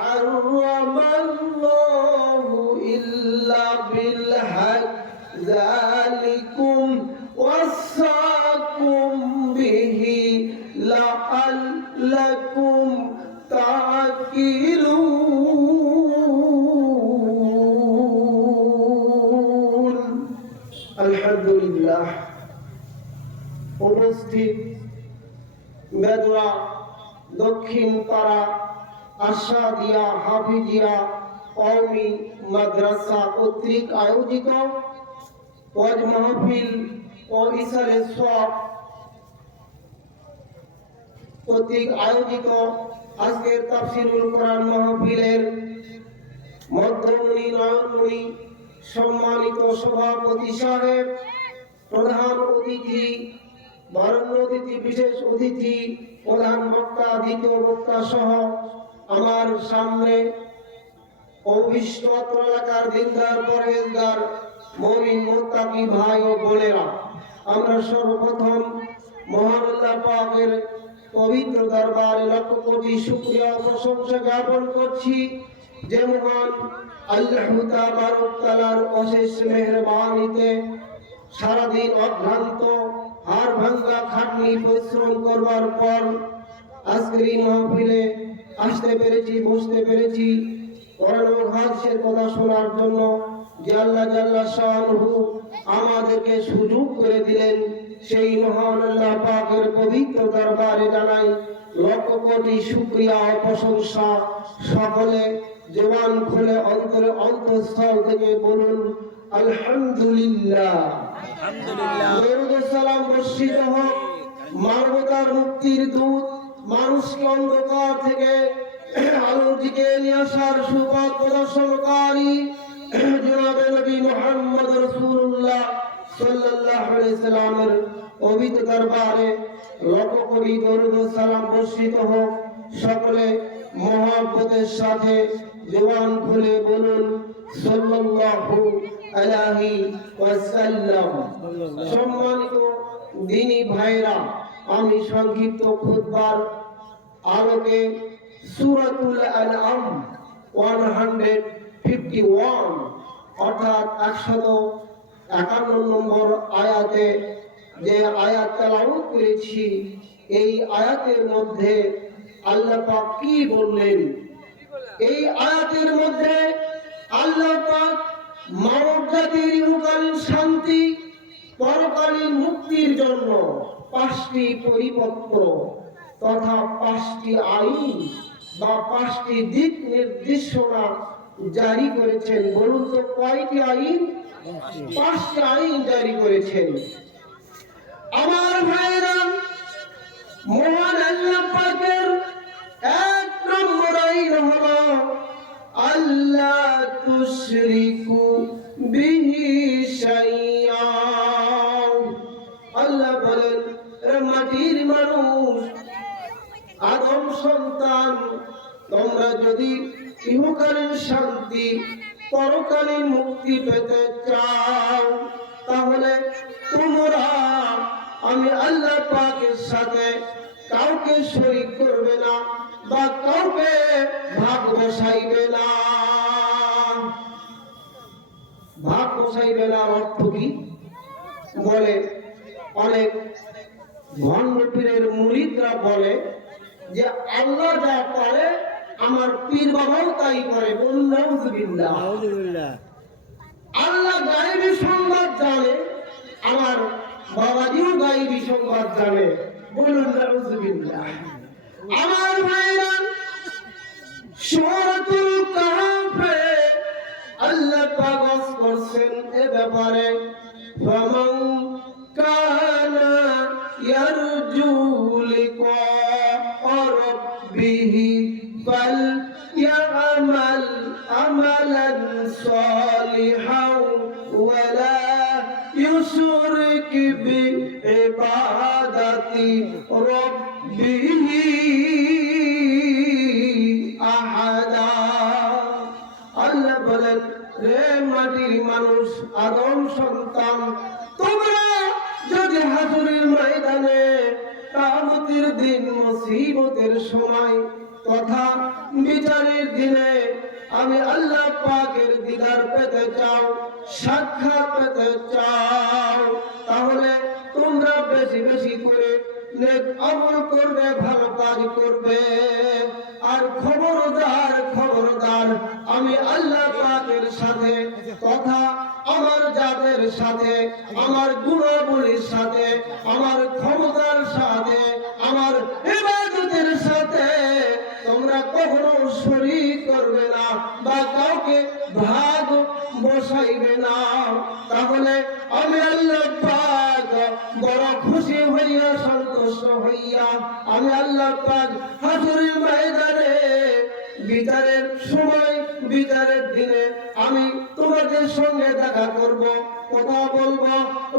حرم الله إلا بالحق ذلكم وصاكم به لعلكم تعقلون الحمد لله উপস্থিত বেদুয়া দক্ষিণ পাড়া আশাদিয়া হাফিজিয়া কওমি মাদ্রাসা কর্তৃক আয়োজিত ওয়াজ মাহফিল ও ইসারে সওয়াব কর্তৃক আয়োজিত আজকের তাফসীরুল কোরআন মাহফিলের মধ্যমণি নয়নমণি সম্মানিত সভাপতি সাহেব, প্রধান অতিথি, বরণ্য অতিথি, বিশেষ অতিথি, প্রধান বক্তা, দ্বিতীয় বক্তা সহ আমার সামনে অভিষ্ট এলাকার দিনদার পরহেজগার মুমিন মুত্তাকি ভাই ও বোনেরা, আমরা সর্বপ্রথম মহান আল্লাহ পাকের পবিত্র দরবারে লক্ষ কোটি শুকরিয়া ও প্রশংসা জ্ঞাপন করছি যে মহান আল্লাহ তাবারক তাআলার অশেষ মেহেরবানিতে সারাদিন অক্লান্ত হাড় ভাঙা খাটনি পরিশ্রম করবার পর আজকের এই মাহফিলে আসতে পেরেছি, বসতে পেরেছি কোরআন ও হাদিসের কথা শোনার জন্য। যে আল্লাহ জাল্লা শানুহু আমাদেরকে সুযোগ করে দিলেন, সেই মহান আল্লাহ পাকের পবিত্র দরবারে জানাই লক্ষ কোটি শুকরিয়া ও প্রশংসা। সকলে জবান খুলে অন্তরে অন্তঃস্থল থেকে বলুন আলহামদুলিল্লাহ। দরুদ ও সালাম বর্ষিত হোক মানবতার মুক্তির দূত, মানুষকে অন্ধকার থেকে আলোর দিকে নিয়ে আসার সুপথ প্রদর্শনকারী জনাবে নবী মুহাম্মদ রাসূলুল্লাহ সাল্লাল্লাহু আলাইহি সাল্লামের পবিত্র দরবারে লক্ষ কোটি দরুদ ও সালাম বর্ষিত হোক। সকলে মহব্বতের সাথে জবান খুলে বলুন সাল্লাল্লাহু আলাইহি ওয়াসাল্লাম। সম্মানিত দ্বীনি ভাইরা, আমি সংক্ষিপ্ত খুতবার আলোকে সূরাতুল আনআম 151 অর্থাৎ 151 নম্বর আয়াতে যে আয়াত তেলাওয়াত করেছি, এই আয়াতের মধ্যে আল্লাহ পাক কি বললেন? এই আয়াতের মধ্যে আল্লাহ পাক মানব জাতির ইহকালীন শান্তি, পরকালীন মুক্তির জন্য 5টি পরিপত্র তথা 5টি আইন বা 5টি দিক নির্দেশনা জারি করেছেন। বলুন তো কয়টি আইন? 5টি আইন জারি করেছেন। আমার ভাইরা, মহান আল্লাহ পাকের 1 নম্বর আইন হলো আল্লাহ তুশরিকু বিহি শাইআ। আল্লাহ বলেন, মাটির মানুষ, আদম সন্তান, তোমরা যদি ইহকালীন শান্তি, পরকালীন মুক্তি পেতে চাও, তাহলে তোমরা আমি আল্লাহ পাকের সাথে কাউকে শরীক করবে না বা কাউকে ভাগ বসাইবে না। ভাগ বসাইবে না অর্থ কি? বলে অনেক ভণ্ড পীরের মুরিদরা বলে যে আল্লাহ যা করে আমার পীর বাবাও তাই করে। বলুন নাউযুবিল্লাহ। আল্লাহ গায়েবী সংবাদ জানে, আমার বাবাজিও গায়েবী সংবাদ জানে। বলুন নাউযুবিল্লাহ। আমার ভাইরা, সূরাতুল কাহফে আল্লাহ পাক ওয়াজ করছেন এ ব্যাপারে, ফামান কানা ইয়ারজু লিকা রাব্বিহি ফালইআমাল আমালান সালিহান ওয়া লা ইউশরিক বিইবাদাতি রাব্বিহি আহাদা। আল্লাহ বলেন, রে মাটির মানুষ, আদম সন্তান, তোমরা যদি হাসরের ময়দানে কিয়ামতের দিন মুসিবতের সময় তথা বিচারের দিনে আমি আল্লাহ পাকের দিদার পেতে চাও, সাক্ষাৎ পেতে চাও, তাহলে তোমরা বেশি বেশি করে নেক আমল করবে, ভালো কাজ করবে। আর খবরদার খবরদার, আমি আল্লাহ পাকের সাথে তথা আমার জাতের সাথে, আমার গুণাবলীর সাথে, আমার ক্ষমতার সাথে, আমার ইবাদতের সাথে তোমরা কখনো শরীক করবে না বা কাউকে ভাগ বসাইবে না। তাহলে আমি আল্লাহ পাক বড় খুশি হইয়া, সন্তুষ্ট হইয়া, আমি আল্লাহ পাক হাসরের ময়দানে বিচারের সময়, বিচারের দিনে আমি তোমাদের সঙ্গে দেখা করব, কথা বলবো,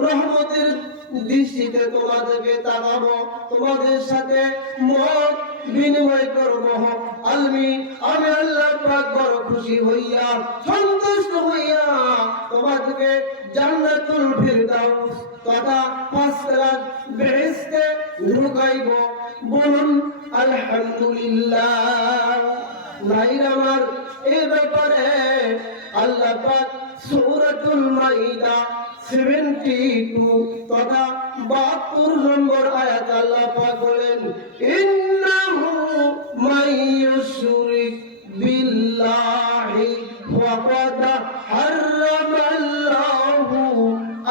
রহমতের দৃষ্টিতে তোমাদেরকে তাকাবো, তোমাদের সাথে মত বিনিময় করব। আমি আল্লাহ পাক বড় খুশি হইয়া, সন্তুষ্ট হইয়া তোমাদেরকে জান্নাতুল ফিরদাউস তথা 5 রাত বেহেশতে ঢুকাইব। বলুন আলহামদুলিল্লাহ। ভাইরা আমার, এই ব্যাপারে আল্লাহ পাক সূরাতুল মাইদা 72 তথা 72 নম্বর আয়াত আল্লাহ পাক বলেন, ইন্নাহু মাইয়ুশরিক বিল্লাহি ফাকাদ হারামাল্লাহু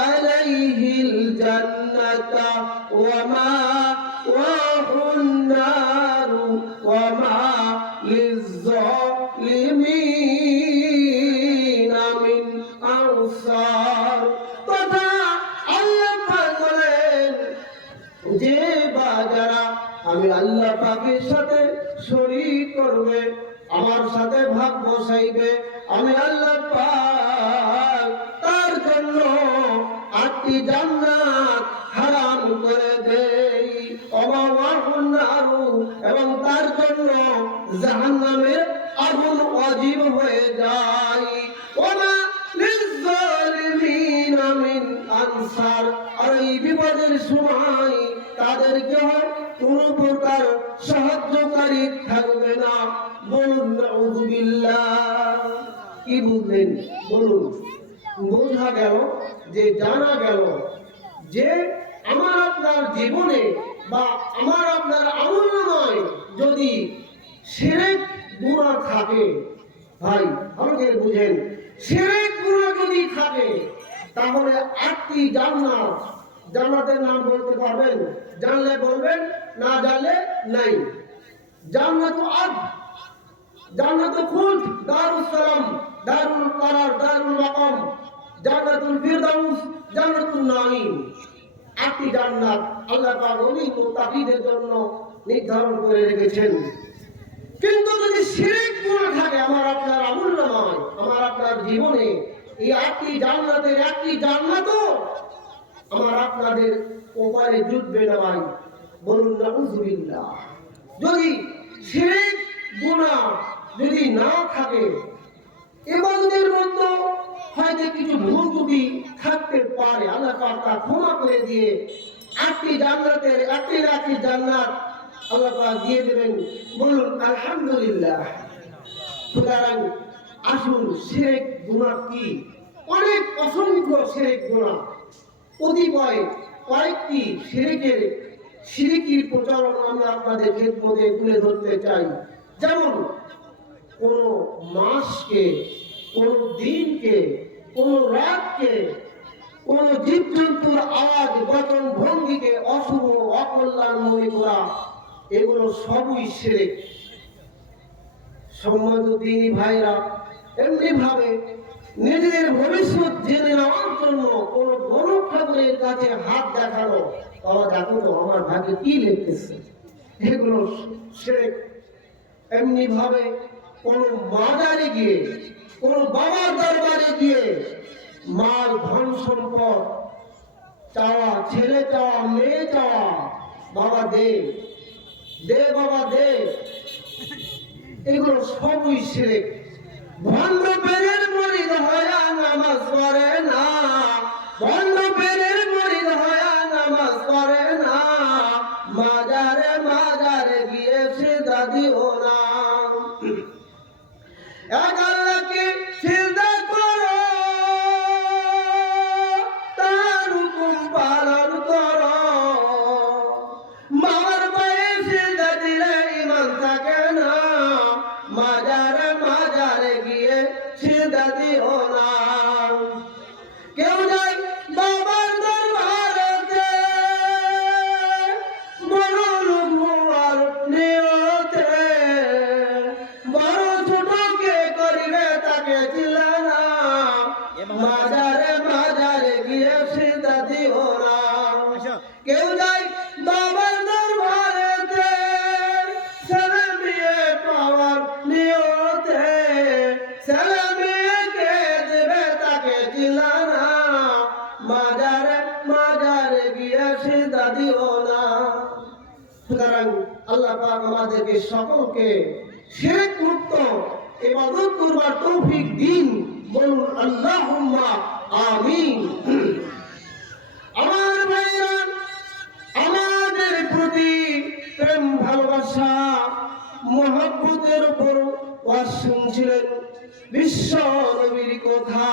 আলাইহিল জান্নাতা ওয়া মাওয়াহুন নারু ওয়া মা লিয-যালিমিনা মিন আনসার। তথা আল্লাহ পাক বলেন, যে বা যারা আমি আল্লাহ পাকের সাথে শরীক করবে, আমার সাথে ভাগ বসাইবে, আমি আল্লাহ পাক তার জন্য 8টি জান্নাত হারাম করে দেই, এবং তার জন্য জাহান্নামের আগুন ওয়াজিব হয়ে যায়। ওমা লিয-যালিমিনা মিন আনসার। আর এই বিপদের সময় তাদেরকে কোনো প্রকার সাহায্যকারী থাকবে না। বলুন নাউযুবিল্লাহ। কি বুঝলেন? বলুন। বোঝা গেল, যে জানা গেল যে আমার আপনার জীবনে বা আমার আপনার আমলনামায় যদি শিরক গুনাহ থাকে, ভাই ভালো করে বুঝেন, শিরক গুনাহ যদি থাকে তাহলে 8টি জান্নাত, জান্নাতের নাম বলতে পারবেন? জানলে বলবেন, না জানলে নাই। জান্নাতুল আদ, জান্নাতুল খুলদ, দারুস সালাম, দারুল কারার, দারুল মাকাম, জান্নাতুল ফিরদাউস, জান্নাতুন নাঈম। 8টি জান্নাত আল্লাহ পাক ওই মুত্তাকিদের জন্য নির্ধারণ করে রেখেছেন। কিন্তু যদি শিরক গুনাহ থাকে আমার আপনার আমলনামায়, আমার আপনার জীবনে, এই 8টি জান্নাতের 1টি জান্নাতও আমার আপনাদের ওপারে জুটবে না। ভাই বলুন নাউযুবিল্লাহ। যদি শিরক গুনাহ যদি না থাকে, ইবাদতের মধ্যে হয়তো কিছু ভুল ত্রুটি থাকতে পারে, আল্লাহ পাক তা ক্ষমা করে দিয়ে 8টি জান্নাতের 1টি জান্নাত আল্লাহ পাক দিয়ে দেবেন। বলুন আলহামদুলিল্লাহ। সুতরাং আসুন, শিরক গুনাহ কি? অনেক অসংখ্য শিরক গুনাহ, কতিপয় কয়েকটি শিরকির প্রচলন আমি আপনাদের খেদমতে তুলে ধরতে চাই। যেমন কোন মাসকে, কোন দিনকে, কোন রাতকে, কোন জীবজন্তুর আওয়াজ, গঠন, ভঙ্গিকে অশুভ, অকল্যাণ মনে করা, এগুলো সবই শিরক। সম্মানিত দ্বীনি ভাইরা, এমনি ভাবে নিজের ভবিষ্যৎ জেনে নেওয়ার জন্য কোন বড় ঠাকুরের কাছে হাত দেখানো, বাবা দেখো তো আমার ভাগ্যে কি লিখতেছে, এগুলো শিরক। এমনি ভাবে কোন মাজারে গিয়ে, কোন বাবার দরবারে গিয়ে মাল, ধন সম্পদ চাওয়া, ছেলে চাওয়া, মেয়ে চাওয়া, বাবা দে, দে বাবা দে, এগুলো সবই শিরক। ভণ্ড পীরের মুরিদ হয়া নামাজ পড়ে না, ভণ্ড পীরের মুরিদ হয়া নামাজ পড়ে না, মাজারে মাজারে গিয়ে সিজদা দিও না। এক আল্লাহকে সিজদা করো, তার হুকুম পালন করো। মামার পায়ে সিজদা দিলে ঈমান থাকে না, মাজারে মাজারে গিয়ে সিজদা দিও না। কেউ যায় বাবার দরবারেতে বড় লোক হওয়ার নিয়তে, বড় ছোটকে করিবে তাকে চিল্লা না, মাজারে মাজারে গিয়ে সিজদা দিও না। কেউ যায় বাবার দরবারেতে ছেলে মেয়ে পাওয়ার নিয়তে, ছেলে মেয়েকে দেবে তাকে চিল্লা না, মাজারে মাজারে গিয়ে সিজদা দিও না। সুতরাং আল্লাহ পাক আমাদেরকে সকলকে শিরক মুক্ত ইবাদত করবার তৌফিক দিন। বলুন আল্লাহুম্মা আমিন। আমার ভাইরা, আমাদের প্রতি প্রেম ভালোবাসা মহব্বতের উপর ওয়াজ শুনছিলেন বিশ্ব নবীর কথা।